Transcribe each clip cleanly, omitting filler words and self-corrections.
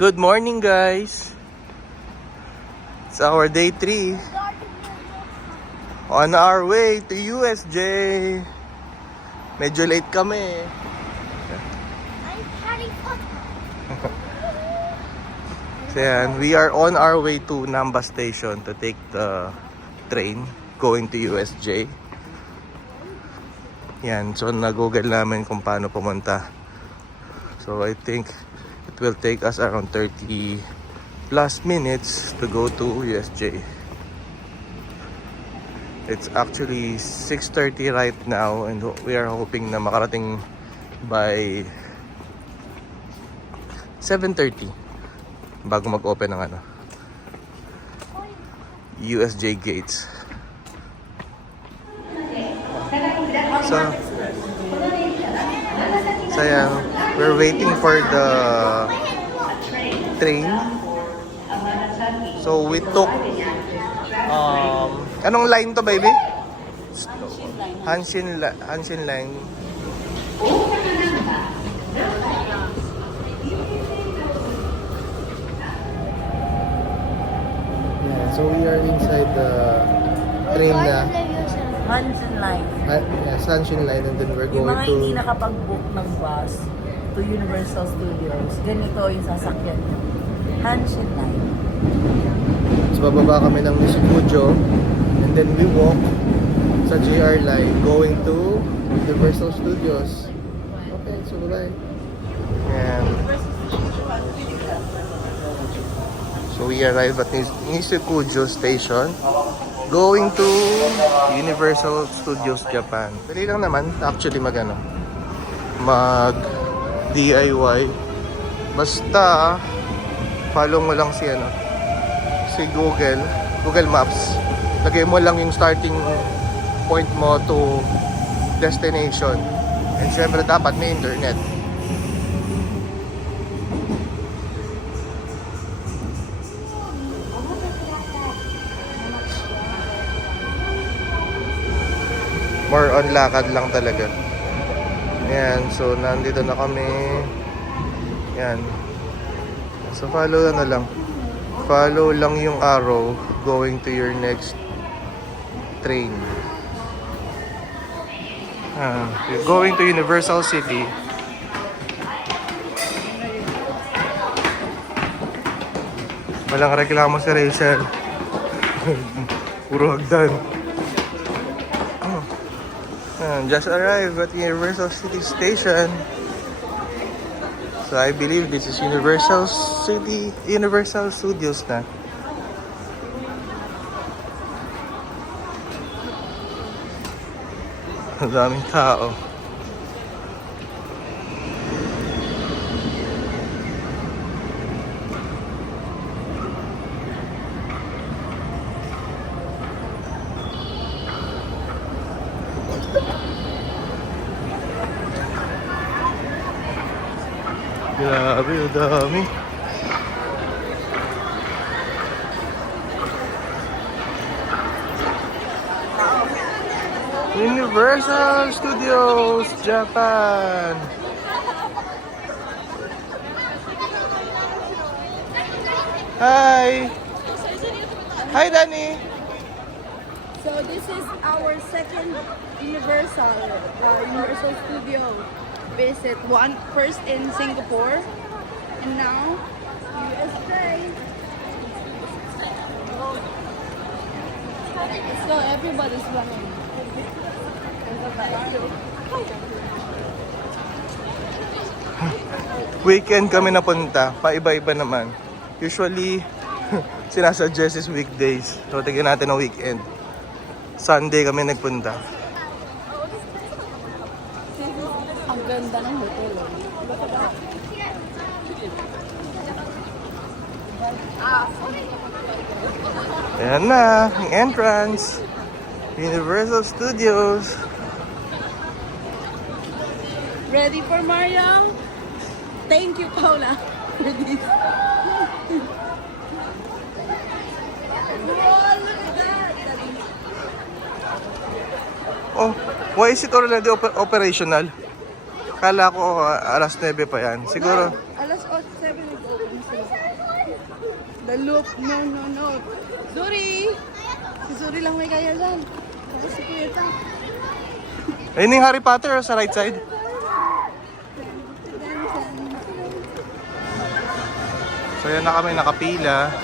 Good morning, guys. It's our day 3. On our way to USJ. Medyo late kami. So yan, we are on our way to Namba Station to take the train going to USJ. Yan, so na-google namin kung paano pumunta. So I think it will take us around 30 plus minutes to go to USJ. It's actually 6:30 right now and we are hoping na makarating by 7:30 bago mag-open ng USJ gates. So yeah, we're waiting for the train. So we took anong line to, baby? Hanshin line. Yeah, so we are inside the train na Hanshin Line. Hanshin line, and then we're Yung going mga to hindi nakapag-book ng bus to Universal Studios, ganito yung sasakyan nyo. Hanshin Line. So bababa kami ng Nishikujo and then we walk sa JR line going to Universal Studios. Okay, so bye. And so we arrive at Nishikujo station going to Universal Studios Japan. Dali lang naman actually mag DIY. Basta follow mo lang si Google Maps. Lagay mo lang yung starting point mo to destination. And syempre dapat may internet. More on lakad lang talaga. Yan, so nandito na kami. Yan. So follow na lang. Follow lang yung arrow going to your next train. You're going to Universal City. Walang reklamo si Rachel. Puro hagdan. Just arrived at Universal City Station. So I believe this is Universal Studios na. Ang daming tao. Grabe, ang dami. Universal Studios Japan. Hi. Hi, Danny. So this is our second Universal Studio visit. First in Singapore and now USA. So everybody's running. Weekend kami napunta, paiba-iba naman. Usually, sinasuggest is weekdays. So, tignan natin ang weekend. Sunday kami nagpunta. Ang ganda ng hotel. Ayan na, ang entrance. Universal Studios. Ready for Mario? Thank you, Paula, for this. Oh, why is it already operational? Kala ko alas 9 pa yan. Siguro. Alas 7 nag-open sila. The loop. No, no, no. Zuri! Si Zuri lang may kaya dyan. Tapos si Kuya Tang. Ayun yung Harry Potter sa right side. So yan na kami nakapila.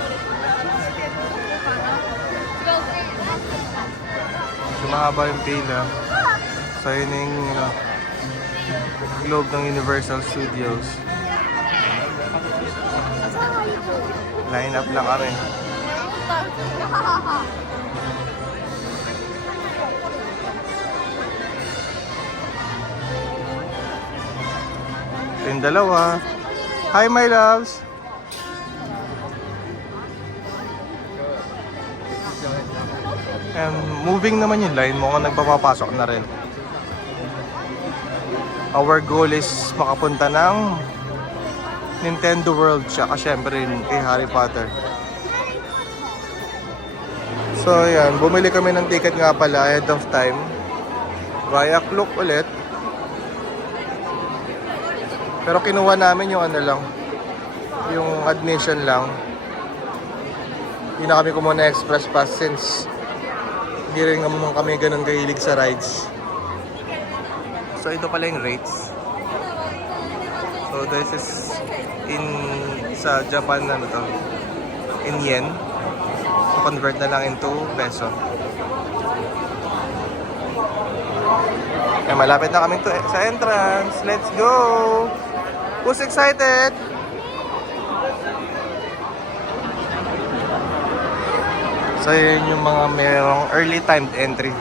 So mahaba yung pila. So yun yung loob ng Universal Studios. Line up lang kami. Ito yung dalawa. Hi my loves! And moving naman yung line, mukhang nagpapapasok na rin. Our goal is makapunta ng Nintendo World tsaka syempre kay Harry Potter. So yan, bumili kami ng ticket nga pala ahead of time. Via Klook ulit. Pero kinuha namin yung ano lang, yung admission lang. Hindi na kami kumuha na express pass since hindi rin naman kami ganun kahilig sa rides. So ito pala yung rates. So this is in sa Japan ano to, in yen. So convert na lang into peso. Eh, malapit na kami sa entrance. Let's go! Who's excited? So yun yung mga merong early timed entry.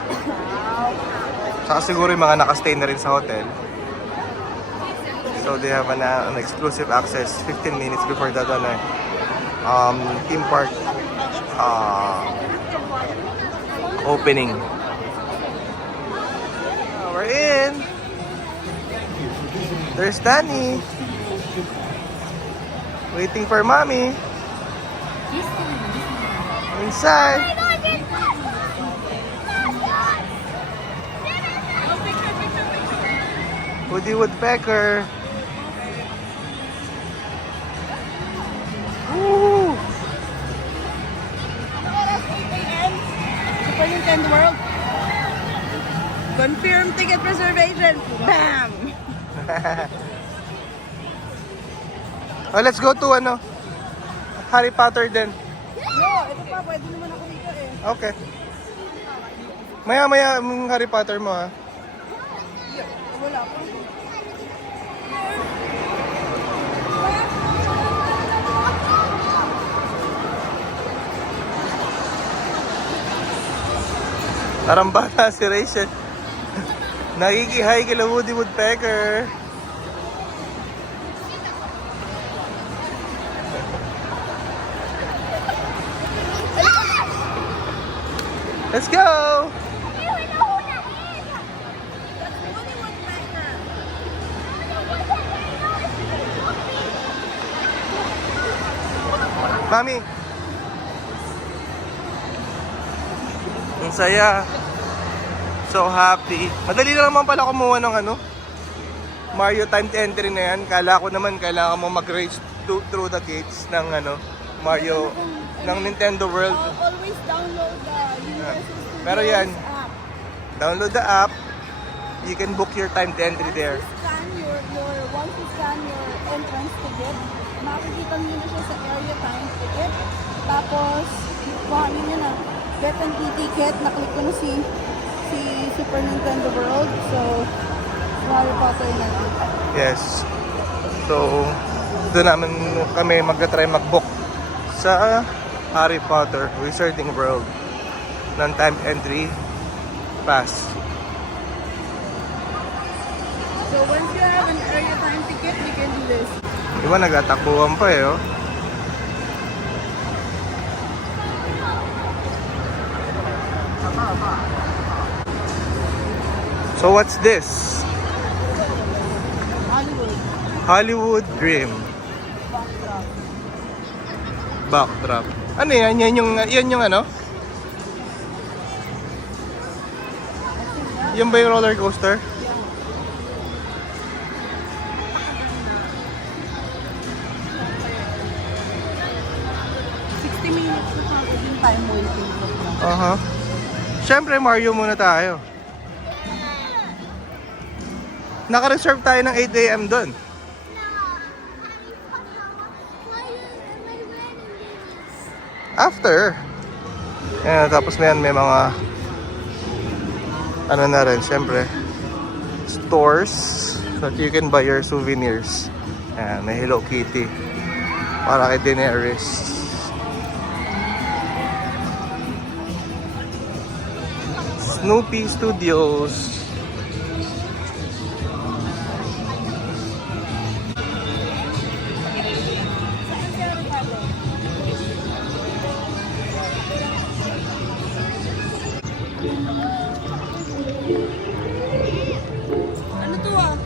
Saka siguro yung mga nakastay na rin sa hotel. So they have an exclusive access 15 minutes before that theme park opening. We're in! There's Danny! Waiting for mommy! Inside! Woody Woodpecker! Woo! Super Nintendo World. Confirm ticket reservation. Bam! Oh, let's go to Harry Potter din. No, ito pa. Pwede naman ako dito eh. Okay. Maya-maya ang Harry Potter mo ha. Wala pa. Parang bata si Rachel. Nakikihay kila Woody Woodpecker. Let's go! Mami! Ang saya. So happy. Madali lang naman pala kumuha ng Mario timed entry na yan. Kala ko naman kailangan mo mag-race through the gates ng Mario ng Nintendo World. Always download the Universal Studios Pero yan, app. download the app. You can book your timed entry there. Once you scan your entrance ticket, makikita nyo na siya sa area time ticket. Tapos, kuhanin nyo na. Get an e-ticket. Naklik ko na si Super Nintendo World. So, Harry Potter na lang. Yes. So, doon namin kami mag-try mag-book sa Harry Potter Wizarding World ng time entry pass. So, once you have an area time ticket, you can do this. Diba nag-atakbuhan pa eh, oh. So what's this? Hollywood. Hollywood Dream. Backdrop. Ano yan? Yan yung ano? Yan ba yung roller coaster? 30 minutes na kagad yung time waiting ko na. Aha. Siyempre, Mario muna tayo. Naka-reserve tayo ng 8 a.m. doon. After. Ayan, tapos na yan, may mga ano na rin, siyempre, stores that you can buy your souvenirs. Ayan, may Hello Kitty para kay Daenerys. Snoopy Studios. Ano to ah?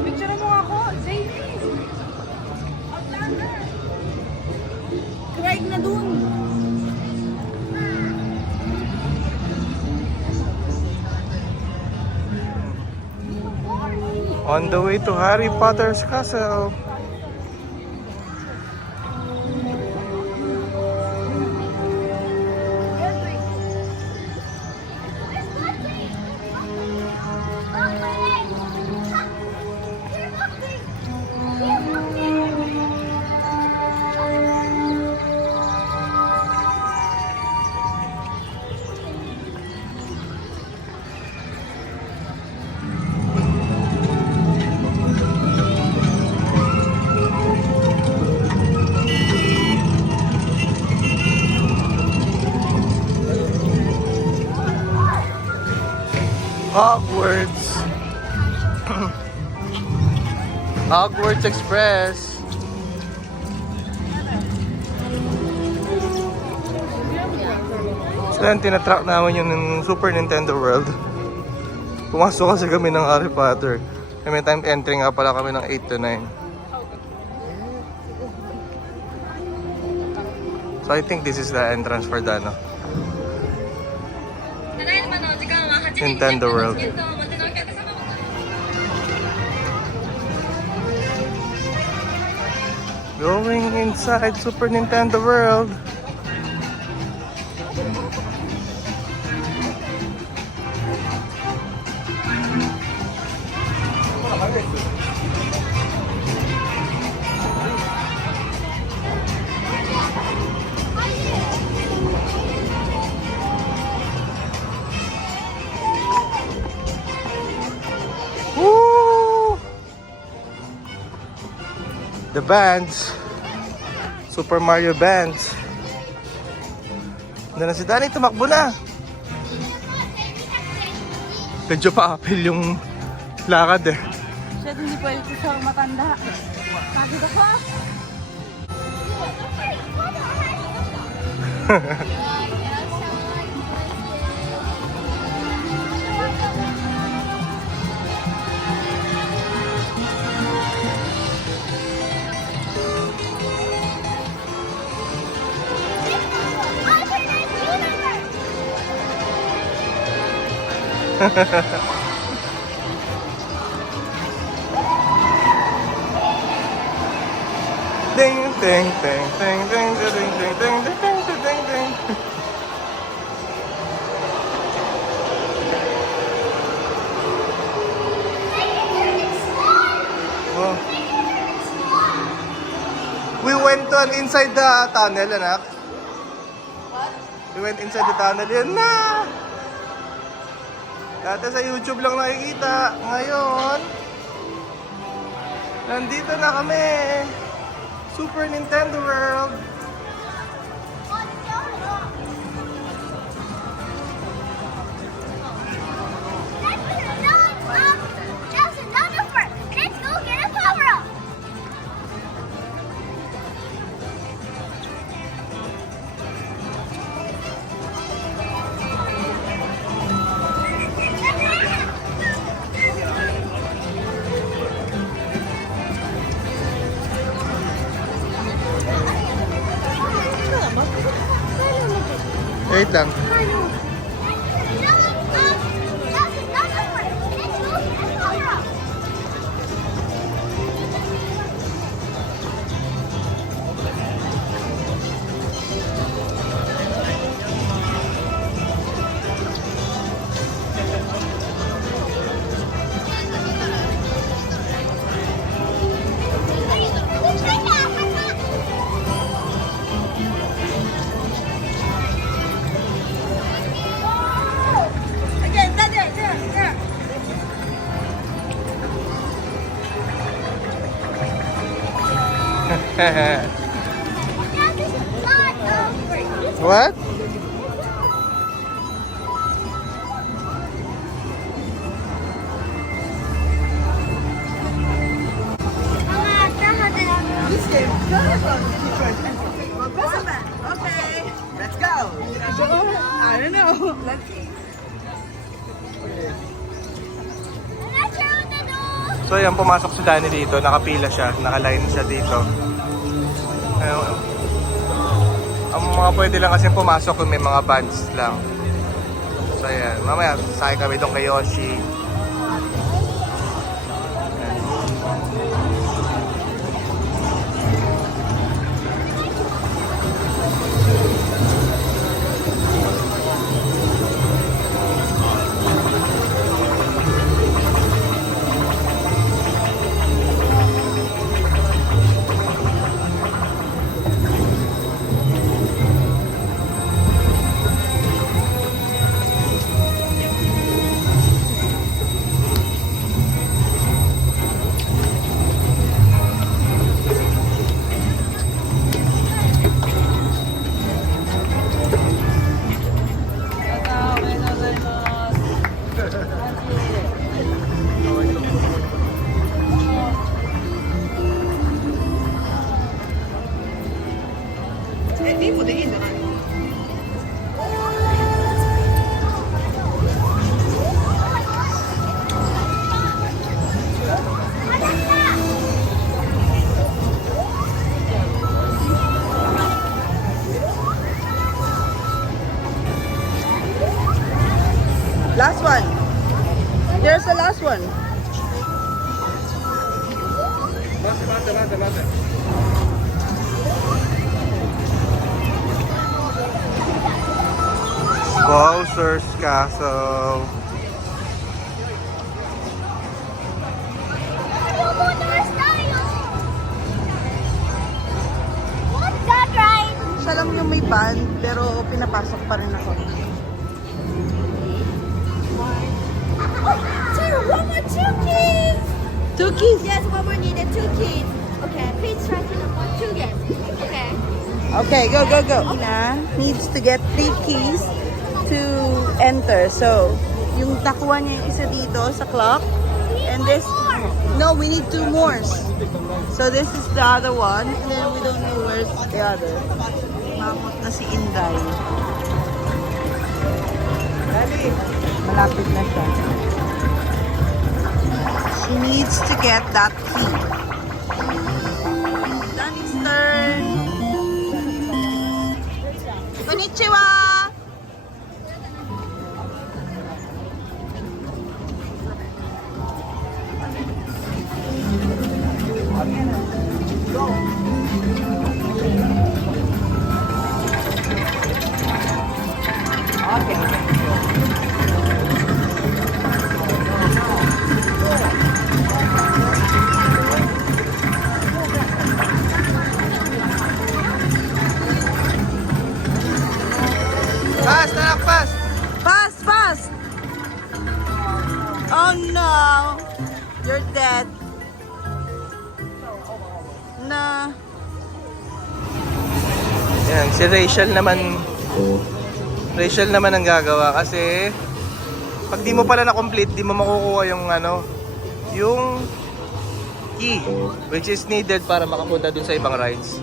Picture mo ako, Jamie. Outlander. Craig na dun. On the way to Harry Potter's castle. Hogwarts. Hogwarts Express. So yan, tinatrack namin yung Super Nintendo World. Pumasok kasi kami ng Harry Potter. May time entry nga pala kami ng 8 to 9. So I think this is the entrance for the Nintendo World. Going inside Super Nintendo World. Woo! The bands. Super Mario Bands. Doon na si Danny, tumakbo na. Medyo pa-apil yung lakad eh. Siya hindi pwede ko siya matanda. Sabi ko pa. Ding ding ding ding ding ding ding ding ding ding ding ding. Oh. We went to inside the tunnel, anak. What? We went inside the tunnel. Yan na! Dati sa YouTube lang nakikita. Ngayon, nandito na kami. Super Nintendo World. Wait lang. What? Okay. Let's go. I don't know. Let's see. So yan, pumasok si Danny dito, nakapila siya, nakaline siya dito. Ayun. Ang mga pwede lang kasi pumasok kung may mga bands lang. So yan, mamaya sasakay kami doon kay Yoshi. Last one. There's the last one. Bowser's Castle. Siya lang yung may band, pero pinapasok pa rin ako. One more, two keys. Two keys. Yes, one more needed, two keys. Okay, please try to look for two keys. Okay. Okay, go, go, go. Ina needs to get 3 keys to enter. So, yung nakuha niya yung isa dito sa clock. And this, no, we need 2 more. So, this is the other one. And then we don't know where's the other. Mamot na si Inday. Malapit na siya. She needs to get that key. Danny's turn. Konnichiwa! Fast, anak, fast! Fast, fast! Oh no! You're dead. Na. Yan, si Rachel naman ang gagawa kasi pag di mo pala na-complete, di mo makukuha yung yung key which is needed para makapunta dun sa ibang rides.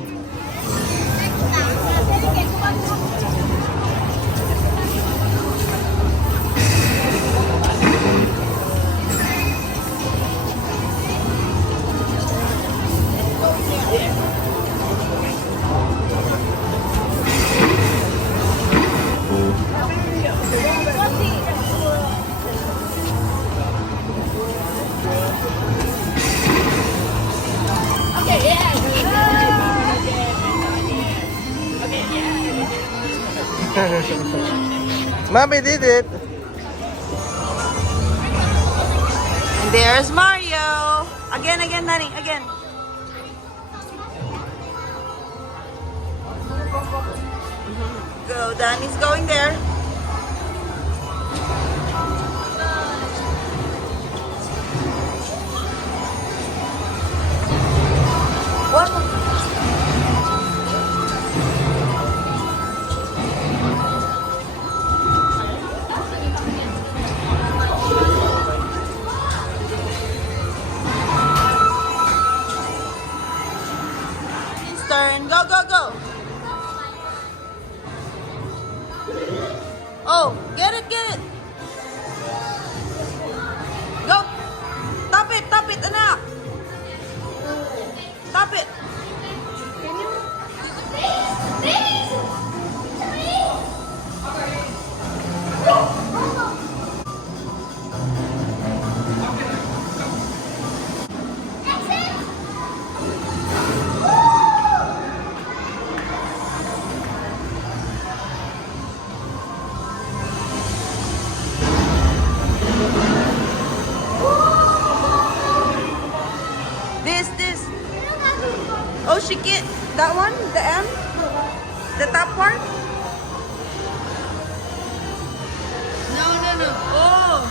Mommy did it! And there's Mario! Again, again, Nani, again. Go, Danny's going there. One more. turn. Go, go, go. Oh, get it, get it. Go. Tap it, anak. Tap it. This. Oh, she get that one, the M, the top part. No. Oh,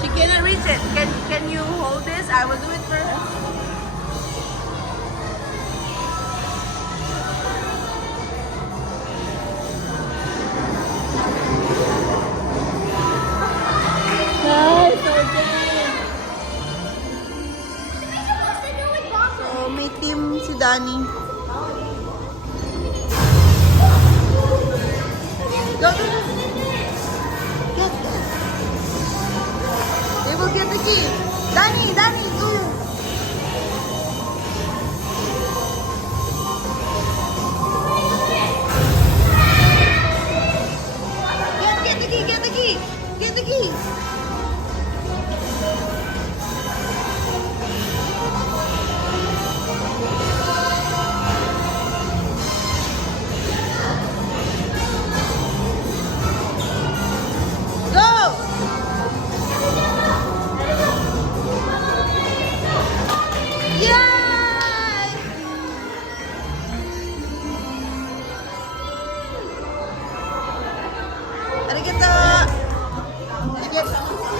she cannot reach it. Can you hold this? I will do it for her. So, may team si Danny. Go. Get. They will get the key. Danny, go. Get the key.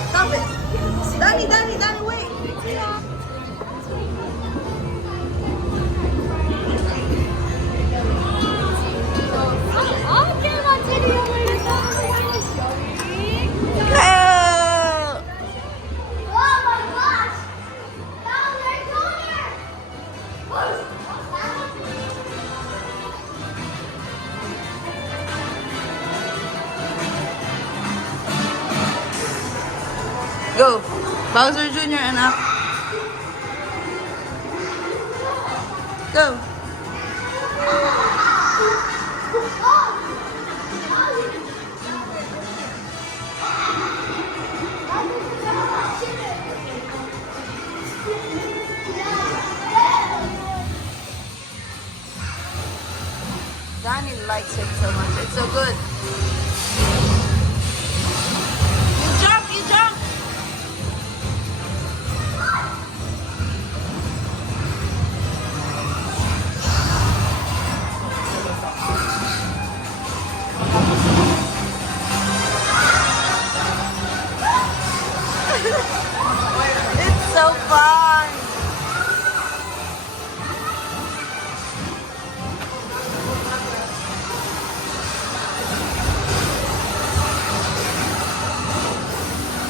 Stop it. Danny, wait. Go. Bowser Jr. anak. Go. Danny likes it so much. It's so good. You jump. It's so fun.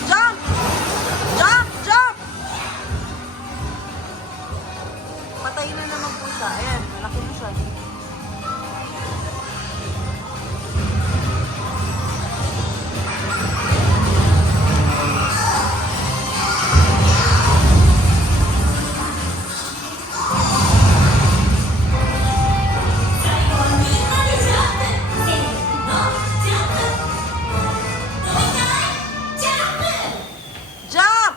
Jump. Patay na naman po siya. Ayan, malaki na siya. Jump!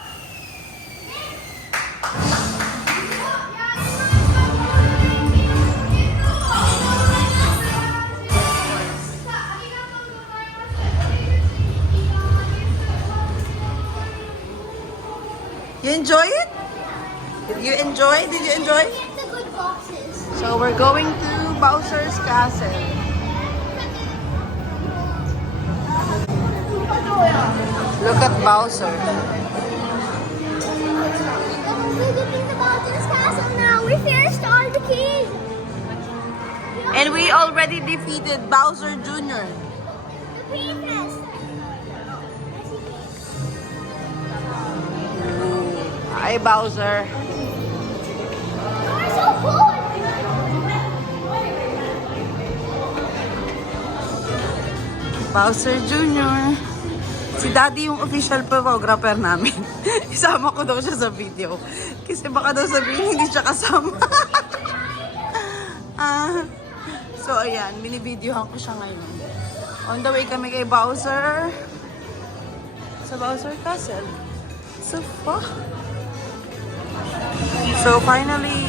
You enjoy it? Did you enjoy? The good boxes. So we're going to Bowser's Castle. Look at Bowser. We're getting the Bowser's Castle now. We finished all the keys. And we already defeated Bowser Jr. The princess. Hi, Bowser. You're so cool. Bowser Jr. Si Daddy yung official photographer namin. Isama ko daw siya sa video. Kasi baka daw sabihin hindi siya kasama. So ayan, binibidyohan ko siya ngayon. On the way kami kay Bowser. Sa Bowser Castle. So far. So finally,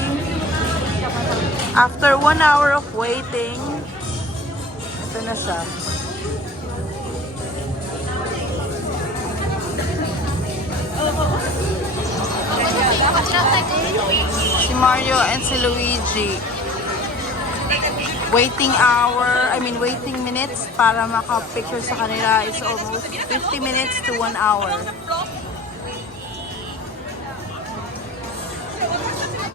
after 1 hour of waiting, ito na siya. Si Mario and si Luigi. Waiting minutes para maka-picture sa kanila is almost 50 minutes to 1 hour.